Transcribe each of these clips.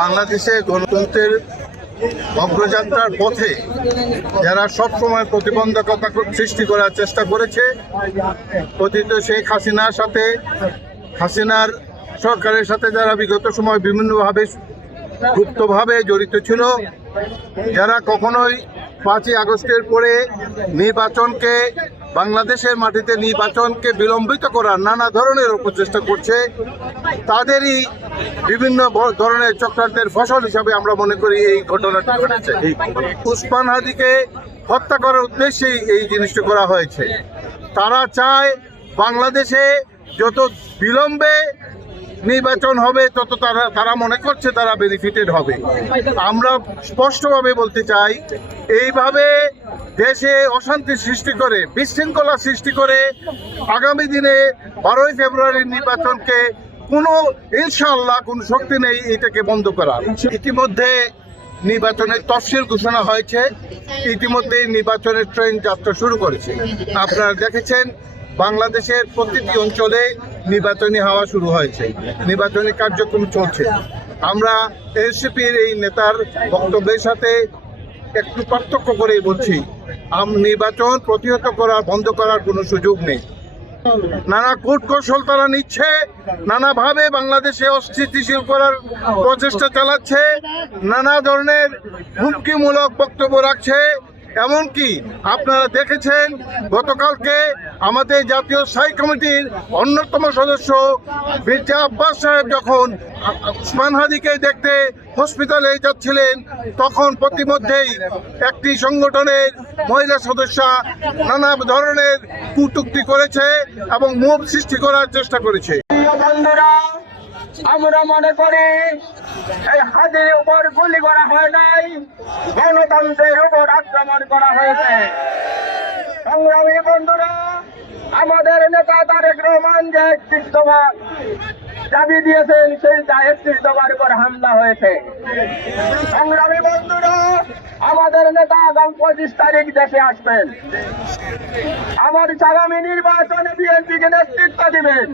বাংলাদেশে গণতন্ত্রের অগ্রযাত্রার পথে যারা সবসময় প্রতিবন্ধকতা সৃষ্টি করার চেষ্টা করেছে, কথিত শেখ হাসিনার সরকারের সাথে যারা বিগত সময় বিভিন্নভাবে গুপ্তভাবে জড়িত ছিল, যারা কখনোই 5ই আগস্টের পরে নির্বাচনকে, বাংলাদেশের মাটিতে নির্বাচনকে বিলম্বিত করার নানা ধরনের প্রচেষ্টা করছে, তাদেরই বিভিন্ন ধরনের চক্রান্তের ফসল হিসাবে আমরা মনে করি এই ঘটনাটি ঘটেছে। উসমান হাদিকে হত্যা করার উদ্দেশ্যেই এই জিনিসটি করা হয়েছে। তারা চায় বাংলাদেশে যত বিলম্বে নির্বাচন হবে তত তারা মনে করছে তারা বেনিফিটেড হবে। আমরা স্পষ্টভাবে বলতে চাই, এইভাবে দেশে অশান্তি সৃষ্টি করে, বিশৃঙ্খলা সৃষ্টি করে আগামী দিনে 12ই ফেব্রুয়ারির নির্বাচনকে ইনশাআল্লাহ কোনো শক্তি নেই এটাকে বন্ধ করার। ইতিমধ্যে নির্বাচনের তফসিল ঘোষণা হয়েছে, ইতিমধ্যে নির্বাচনের ট্রেন যাত্রা শুরু করেছে। আপনারা দেখেছেন বাংলাদেশের প্রতিটি অঞ্চলে নির্বাচনী হাওয়া শুরু হয়েছে, নির্বাচনী কার্যক্রম চলছে। আমরা এনসিপির এই নেতার বক্তব্যের সাথে একটু পার্থক্য করেই বলছি, নির্বাচন প্রতিহত করার, বন্ধ করার কোনো সুযোগ নেই। নানা কূটকৌশল তারা নিচ্ছে, নানাভাবে বাংলাদেশে অস্থিতিশীল করার প্রচেষ্টা চালাচ্ছে, নানা ধরনের হুমকিমূলক বক্তব্য রাখছে। এমনকি আপনারা দেখেছেন গতকালকে আমাদের জাতীয় স্থায়ী কমিটির অন্যতম সদস্য মির্জা আব্বাস সাহেব যখন উসমান হাদিকে দেখতে হসপিটালে যাচ্ছিলেন, তখন প্রতিমধ্যেই একটি সংগঠনের মহিলা সদস্যা নানা ধরনের কটূক্তি করেছে এবং মুভ সৃষ্টি করার চেষ্টা করেছে। আমরা মনে করি এই হাদির উপর গুলি করা হয় নাই, গণতন্ত্রের উপর আক্রমণ করা হয়েছে। সংগ্রামী বন্ধুরা, আমাদের নেতা তারেক রহমান যে 31 দফা দাবি দিয়েছেন, সেই 31 দফার উপর হামলা হয়েছে। সংগ্রামী বন্ধুরা, আমাদের নেতা আগামী 25 তারিখ দেশে আসবেন। আমার আগামী নির্বাচনে বিএনপিকে নেতৃত্ব দিবেন।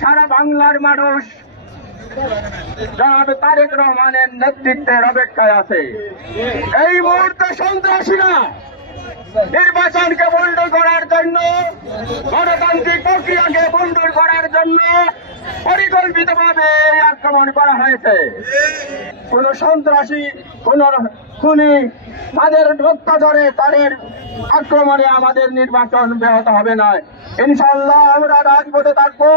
সারা বাংলার মানুষ জনাব তারেক রহমানের নেতৃত্বের অপেক্ষায় আছে। এই মুহূর্তে সন্ত্রাসীরা নির্বাচনকে বন্ধ করার জন্য, গণতান্ত্রিক প্রক্রিয়াকে বন্ধ করার জন্য পরিকল্পিতভাবে আক্রমণ করা হয়েছে। কোন সন্ত্রাসী, কোন খুনি তাদের অত্যাচারে, তাদের আক্রমণে আমাদের নির্বাচন ব্যাহত হবে না। ইনশাআল্লাহ আমরা রাজপথে থাকবো।